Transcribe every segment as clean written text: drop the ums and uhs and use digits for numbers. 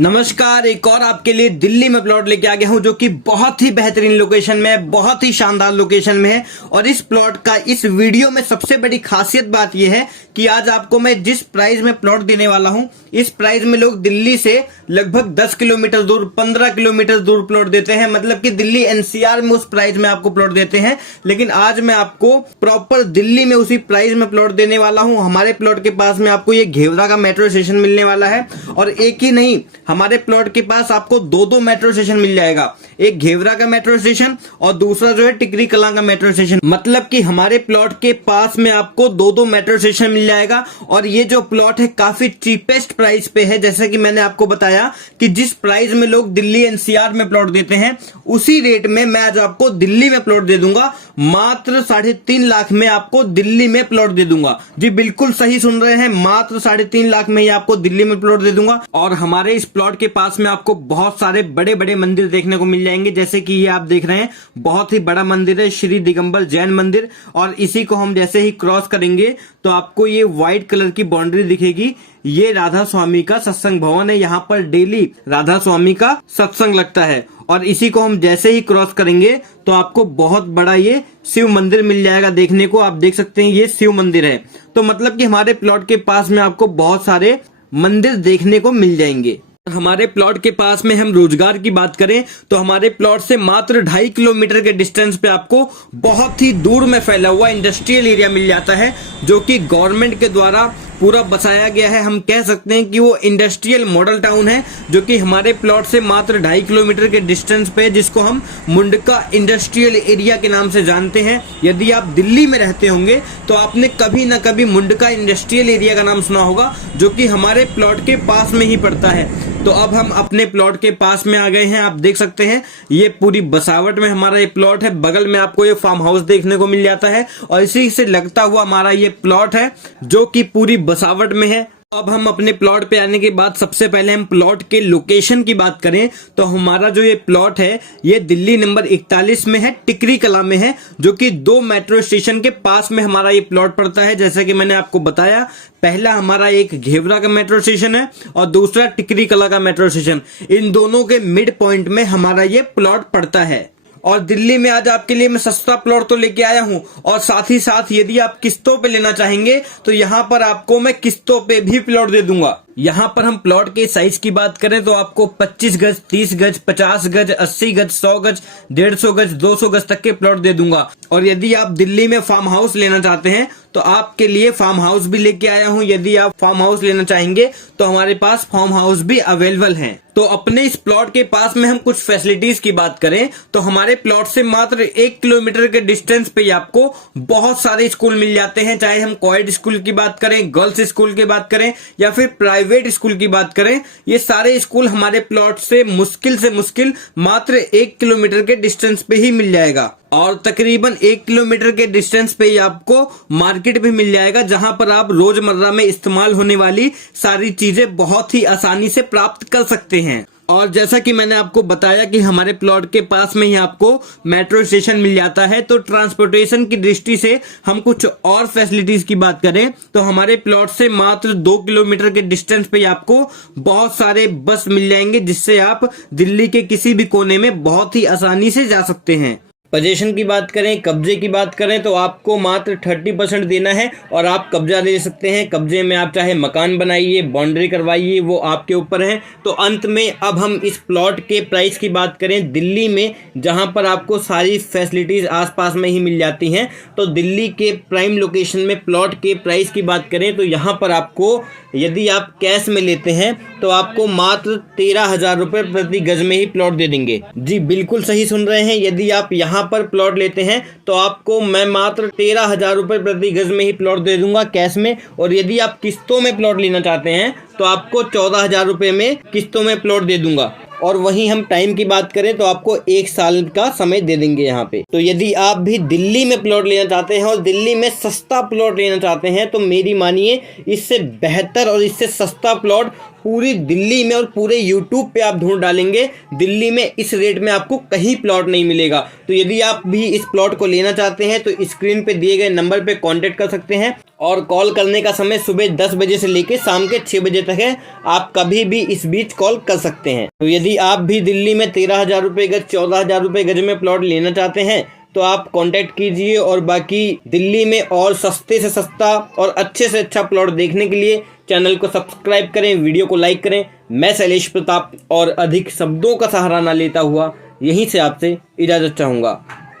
नमस्कार, एक और आपके लिए दिल्ली में प्लॉट लेके आ गया हूं जो कि बहुत ही बेहतरीन लोकेशन में है, बहुत ही शानदार लोकेशन में है। और इस प्लॉट का इस वीडियो में सबसे बड़ी खासियत बात यह है कि आज आपको मैं जिस प्राइस में प्लॉट देने वाला हूं, इस प्राइस में लोग दिल्ली से लगभग 10 किलोमीटर दूर, 15 किलोमीटर दूर प्लॉट देते हैं। मतलब कि दिल्ली एनसीआर में उस प्राइस में आपको प्लॉट देते हैं, लेकिन आज मैं आपको प्रॉपर दिल्ली में उसी प्राइस में प्लॉट देने वाला हूं। हमारे प्लॉट के पास में आपको ये घेवरा का मेट्रो स्टेशन मिलने वाला है, और एक ही नहीं, हमारे प्लॉट के पास आपको दो मेट्रो स्टेशन मिल जाएगा। एक घेवरा का मेट्रो स्टेशन और दूसरा जो है टिकरी कलां का मेट्रो स्टेशन। मतलब कि हमारे प्लॉट के पास में आपको दो मेट्रो स्टेशन मिल जाएगा। और ये जो प्लॉट है काफी चीपेस्ट प्राइस पे है। जैसे कि मैंने आपको बताया कि जिस प्राइस में लोग दिल्ली एनसीआर में प्लॉट देते हैं, उसी रेट में मैं आज आपको दिल्ली में प्लॉट दे दूंगा। मात्र 3.5 लाख में आपको दिल्ली में प्लॉट दे दूंगा। जी बिल्कुल सही सुन रहे हैं, मात्र 3.5 लाख में ही आपको दिल्ली में प्लॉट दे दूंगा। और हमारे इस प्लॉट के पास में आपको बहुत सारे बड़े बड़े मंदिर देखने को मिल जाएंगे। जैसे कि ये आप देख रहे हैं, बहुत ही बड़ा मंदिर है, श्री दिगंबर जैन मंदिर। और इसी को हम जैसे ही क्रॉस करेंगे तो आपको ये व्हाइट कलर की बाउंड्री दिखेगी। ये राधा स्वामी का सत्संग भवन है। यहाँ पर डेली राधा स्वामी का सत्संग लगता है। और इसी को हम जैसे ही क्रॉस करेंगे तो आपको बहुत बड़ा ये शिव मंदिर मिल जाएगा देखने को। आप देख सकते हैं ये शिव मंदिर है। तो मतलब कि हमारे प्लॉट के पास में आपको बहुत सारे मंदिर देखने को मिल जाएंगे। हमारे प्लॉट के पास में हम रोजगार की बात करें तो हमारे प्लॉट से मात्र 2.5 किलोमीटर के डिस्टेंस पे आपको बहुत ही दूर में फैला हुआ इंडस्ट्रियल एरिया मिल जाता है, जो कि गवर्नमेंट के द्वारा पूरा बसाया गया है। हम कह सकते हैं कि वो इंडस्ट्रियल मॉडल टाउन है, जो कि हमारे प्लॉट से मात्र 2.5 किलोमीटर के डिस्टेंस पे है, जिसको हम मुंडका इंडस्ट्रियल एरिया के नाम से जानते हैं। यदि आप दिल्ली में रहते होंगे तो आपने कभी ना कभी मुंडका इंडस्ट्रियल एरिया का नाम सुना होगा, जो कि हमारे प्लॉट के पास में ही पड़ता है। तो अब हम अपने प्लॉट के पास में आ गए हैं। आप देख सकते हैं ये पूरी बसावट में हमारा ये प्लॉट है। बगल में आपको ये फार्म हाउस देखने को मिल जाता है, और इसी से लगता हुआ हमारा ये प्लॉट है, जो कि पूरी बसावट में है। अब हम अपने प्लॉट पे आने के बाद सबसे पहले हम प्लॉट के लोकेशन की बात करें तो हमारा जो ये प्लॉट है ये दिल्ली नंबर 41 में है, टिकरी कला में है, जो कि 2 मेट्रो स्टेशन के पास में हमारा ये प्लॉट पड़ता है। जैसा कि मैंने आपको बताया, पहला हमारा एक घेवरा का मेट्रो स्टेशन है और दूसरा टिकरी कला का मेट्रो स्टेशन। इन दोनों के मिड पॉइंट में हमारा ये प्लॉट पड़ता है। और दिल्ली में आज आपके लिए मैं सस्ता प्लॉट तो लेके आया हूं, और साथ ही साथ यदि आप किस्तों पे लेना चाहेंगे तो यहाँ पर आपको मैं किस्तों पे भी प्लॉट दे दूंगा। यहाँ पर हम प्लॉट के साइज की बात करें तो आपको 25 गज, 30 गज, 50 गज, 80 गज, 100 गज, 150 गज, 200 गज तक के प्लॉट दे दूंगा। और यदि आप दिल्ली में फार्म हाउस लेना चाहते हैं तो आपके लिए फार्म हाउस भी लेके आया हूं। यदि आप फार्म हाउस लेना चाहेंगे तो हमारे पास फार्म हाउस भी अवेलेबल हैं। तो अपने इस प्लॉट के पास में हम कुछ फैसिलिटीज की बात करें तो हमारे प्लॉट से मात्र 1 किलोमीटर के डिस्टेंस पे आपको बहुत सारे स्कूल मिल जाते हैं। चाहे हम कोएड स्कूल की बात करें, गर्ल्स स्कूल की बात करें, या फिर प्राइवेट स्कूल की बात करें, ये सारे स्कूल हमारे प्लॉट से मुश्किल मात्र 1 किलोमीटर के डिस्टेंस पे ही मिल जाएगा। और तकरीबन 1 किलोमीटर के डिस्टेंस पे ही आपको मार्केट भी मिल जाएगा, जहां पर आप रोजमर्रा में इस्तेमाल होने वाली सारी चीजें बहुत ही आसानी से प्राप्त कर सकते हैं। और जैसा कि मैंने आपको बताया कि हमारे प्लॉट के पास में ही आपको मेट्रो स्टेशन मिल जाता है, तो ट्रांसपोर्टेशन की दृष्टि से हम कुछ और फैसिलिटीज की बात करें तो हमारे प्लॉट से मात्र 2 किलोमीटर के डिस्टेंस पे आपको बहुत सारे बस मिल जाएंगे, जिससे आप दिल्ली के किसी भी कोने में बहुत ही आसानी से जा सकते हैं। पोजीशन की बात करें, कब्जे की बात करें तो आपको मात्र 30% देना है और आप कब्जा ले सकते हैं। कब्जे में आप चाहे मकान बनाइए, बाउंड्री करवाइए, वो आपके ऊपर है। तो अंत में अब हम इस प्लॉट के प्राइस की बात करें दिल्ली में, जहां पर आपको सारी फैसिलिटीज आसपास में ही मिल जाती हैं। तो दिल्ली के प्राइम लोकेशन में प्लॉट के प्राइस की बात करें तो यहाँ पर आपको, यदि आप कैश में लेते हैं तो आपको मात्र 13,000 रुपये प्रति गज में ही प्लॉट दे देंगे। जी बिल्कुल सही सुन रहे हैं, यदि आप यहाँ पर प्लॉट लेते हैं तो आपको मैं मात्र 13,000 रुपये प्रति गज में ही प्लॉट दे दूंगा कैश में। और यदि आप किस्तों में प्लॉट लेना चाहते हैं तो आपको 14,000 रुपये में किस्तों में प्लॉट दे दूंगा। और वहीं हम टाइम की बात करें तो आपको 1 साल का समय दे देंगे यहाँ पे। तो यदि आप भी दिल्ली में प्लॉट लेना चाहते हैं और दिल्ली में सस्ता प्लॉट लेना चाहते हैं तो मेरी मानिए, इससे बेहतर और इससे सस्ता प्लॉट पूरी दिल्ली में और पूरे यूट्यूब पे आप ढूंढ डालेंगे, दिल्ली में इस रेट में आपको कहीं प्लॉट नहीं मिलेगा। तो यदि आप भी इस प्लॉट को लेना चाहते हैं तो स्क्रीन पे दिए गए नंबर पे कांटेक्ट कर सकते हैं और कॉल करने का समय सुबह 10 बजे से लेकर शाम के 6 बजे तक है। आप कभी भी इस बीच कॉल कर सकते हैं। तो यदि आप भी दिल्ली में 13,000 रुपये गज, 14,000 रुपये गज में प्लॉट लेना चाहते हैं तो आप कांटेक्ट कीजिए। और बाकी दिल्ली में और सस्ते से सस्ता और अच्छे से अच्छा प्लॉट देखने के लिए चैनल को सब्सक्राइब करें, वीडियो को लाइक करें। मैं शैलेश प्रताप और अधिक शब्दों का सहारा ना लेता हुआ यहीं से आपसे इजाज़त चाहूँगा।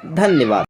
धन्यवाद।